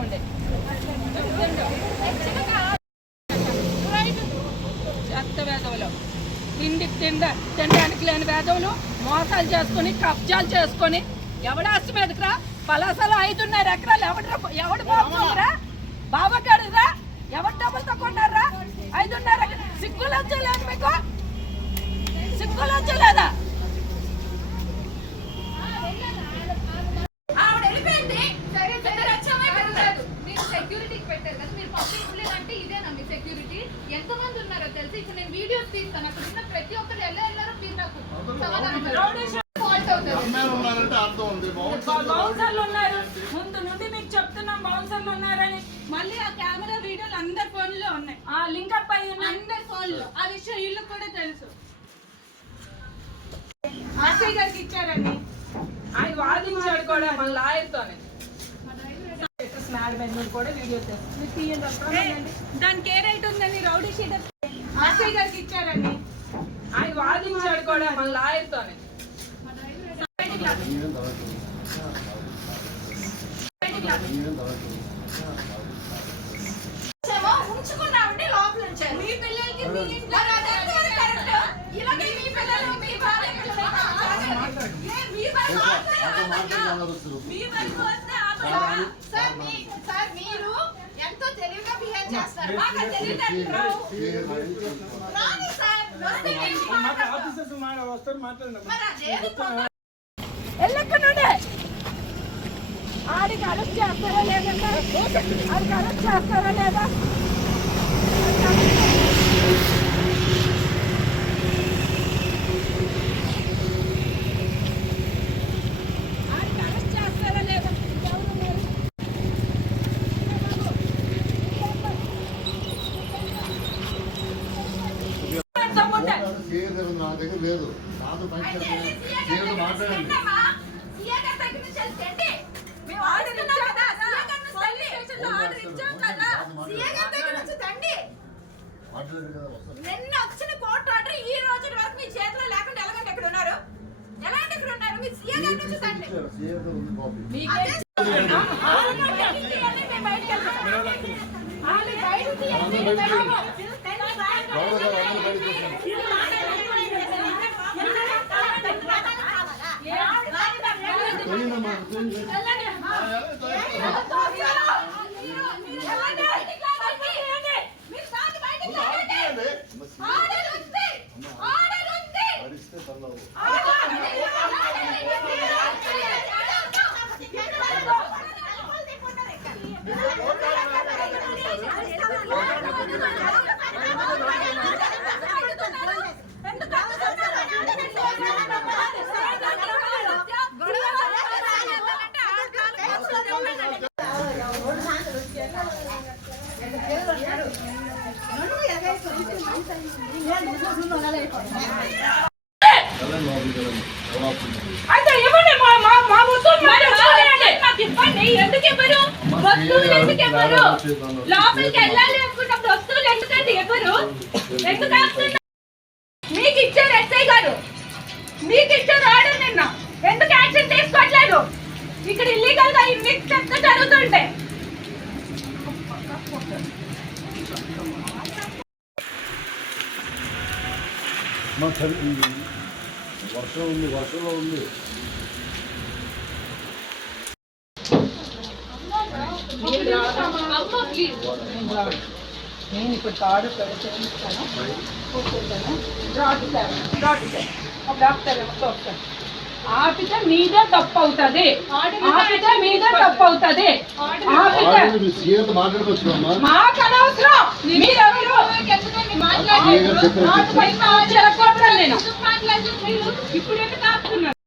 ఉండే చెత్త వేదవులు తినడానికి లేని వేదవులు మోసాలు చేసుకొని కబ్జాలు చేసుకొని ఎవడాస్తి మీదకిరా పలాసలు 5.5 ఎకరాలు ఎవడు పోతుందిరా బాబాగాడురా ఎవరు డబ్బులతో కొన్నారా 5.5 సిగ్గులు వచ్చలేదు మీకు సిగ్గులు వచ్చలేదా ఎంతమంది ఉన్నారో తెలిసి ఇప్పుడు నేను వీడియోస్ తీస్తాను అక్కడ ఉన్న ప్రతి ఒక్కరు వెళ్ళారో మీరు నాకు బౌన్సర్లు ఉన్నారు ముందు నుండి మీకు చెప్తున్నాం బౌన్సర్లు ఉన్నారని మళ్ళీ ఆ కెమెరా వీడియోలు అందరి ఫోన్లో ఉన్నాయి ఆ లింక్ అప్ అయి ఉన్నాయి అందరి ఫోన్లో ఆ విషయం వీళ్ళకి కూడా తెలుసు ఆర్సీ గారికి ఇచ్చారని ఆయన వాదించాడు కూడా మన లాయర్తోనే కూడా వీడియో దానికి ఏ రైట్ ఉందని రౌడీ షీటర్ ఆర్సీ గారికి ఇచ్చారని ఆయన వాదించాడు కూడా మన లాయర్తోనే ఉంచుకున్నామంటే లోపల ఉంచారు మీ పిల్లలకి మీ ఇంట్లో ఇలాగే మీ పిల్లలు మీ భార్య సార్ మీరు ఎంతో తెలివిగా బిహేవ్ చేస్తారు ఆడికి అరెస్ట్ చేస్తారా లేదంటే ఆడికి అరెస్ట్ చేస్తారా లేదా ఆడికి అరెస్ట్ చేస్తారా లేదా నా దగ్గర లేదు నాతో మాట్లాడండి నిన్న వచ్చిన కోర్టు ఆర్డర్ ఈ రోజు వరకు మీ చేతిలో లేకుండా ఎలాగంటే ఎక్కడ ఉన్నారు ఎలాంటి ఎక్కడ ఉన్నారు మీ సీఏ గారి నుంచి తండి అయితే ఇవ్వండి మా వస్తువులు ఎందుకు ఇవ్వరు వస్తువులు ఎందుకు ఇవ్వరు లోపలికి వెళ్ళాలి అనుకున్నప్పుడు వస్తువులు ఎందుకండి ఇవ్వరు ఎందుకు ఆపుతున్నారు మీకు ఇచ్చారు ఎస్ఐ గారు మీకు ఇచ్చారు ఆర్డర్ నిన్న ఎందుకు యాక్షన్ తీసుకోవట్లేదు ఇక్కడ ఇల్లీగల్ గా మీకు చెత్త జరుగుతుంటే వర్షంలో ఉంది నేను ఇప్పుడు తాడు చేస్తాను కూర్చుంటాను డాక్టర్ వస్తాను ఆపితే మీదే తప్పు అవుతుంది ఆపితే మీదే తప్పు అవుతుంది మాకు అనవసరం మీరెవరు నేను ఇప్పుడు ఎందుకు ఆపుతున్నారు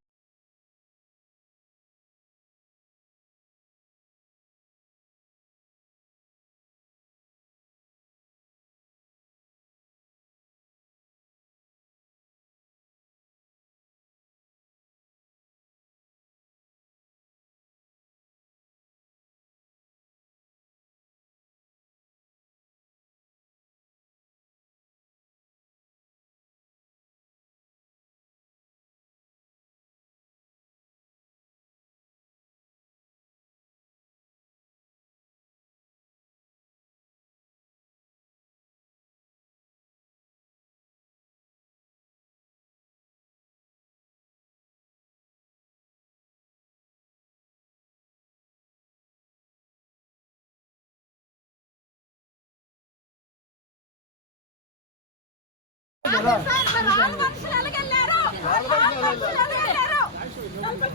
చేస్తున్నారా? సార్, మరి వాళ్ళ మనుషులు ఎలాగెళ్ళారు? వాళ్ళ మనుషులు ఎలాగెళ్ళారు?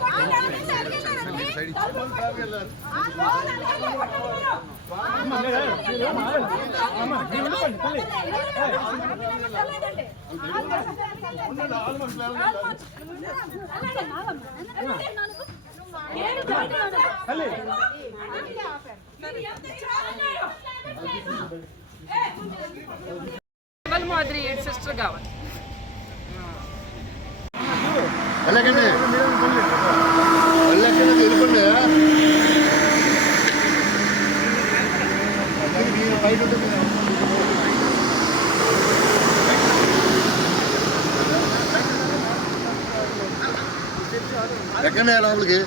వాళ్ళు ఎలాగెళ్ళారండి? ఆ వాళ్ళు ఎలాగెళ్ళారు? మాదిరి సిస్టర్ కావాలి. వెళ్ళకండి వెళ్ళకండి వెళ్ళిపోండి మీరు బయట ఉంటుంది ఎక్కండి లోపలికి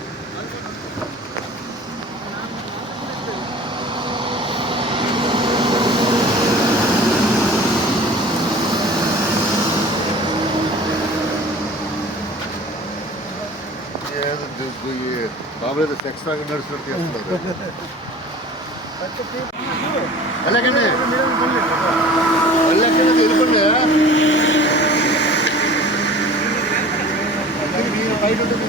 బాబు ఏదో సెక్స్ లాగా నడుచుకుంటూ చేస్తున్నారు వెళ్ళకండి వెళ్ళకండి వెళ్ళిపోండి మీరు బయట ఉంటుంది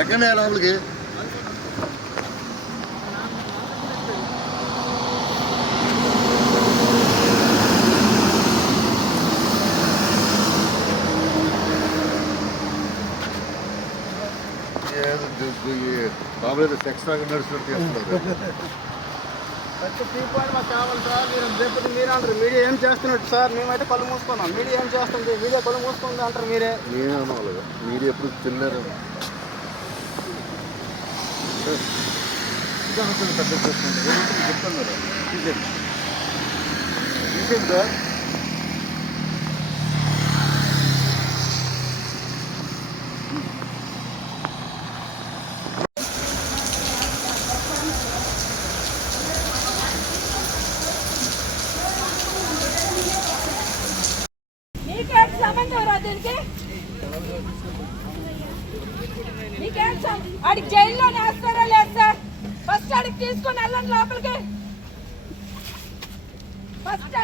ఎక్కండి లోపలికి బాబు ఏదో సెక్స్ లాగా నడుచుకుంటూ చేస్తున్నారు మాకు కావాలి సార్. మీరు రేపు మీరు అంటారు మీడియా ఏం చేస్తున్నట్టు సార్. మేమైతే కళ్ళు మూసుకున్నాం. మీడియా ఏం చేస్తుంది? మీడియా కళ్ళు మూసుకుంది అంటారు మీరే. నేనే అన్నవాళ్ళు మీరు ఎప్పుడు తిన్నారు చెప్తాను కదా తీసేయండి సార్. నీకేంటి సంబంధం రా దీనికి? నీకేంటి ఆడికి జైల్లో వేస్తారా లేదు సార్? ఫస్ట్ ఆడికి తీసుకొని వెళ్ళండి లోపలికి. ఫస్ట్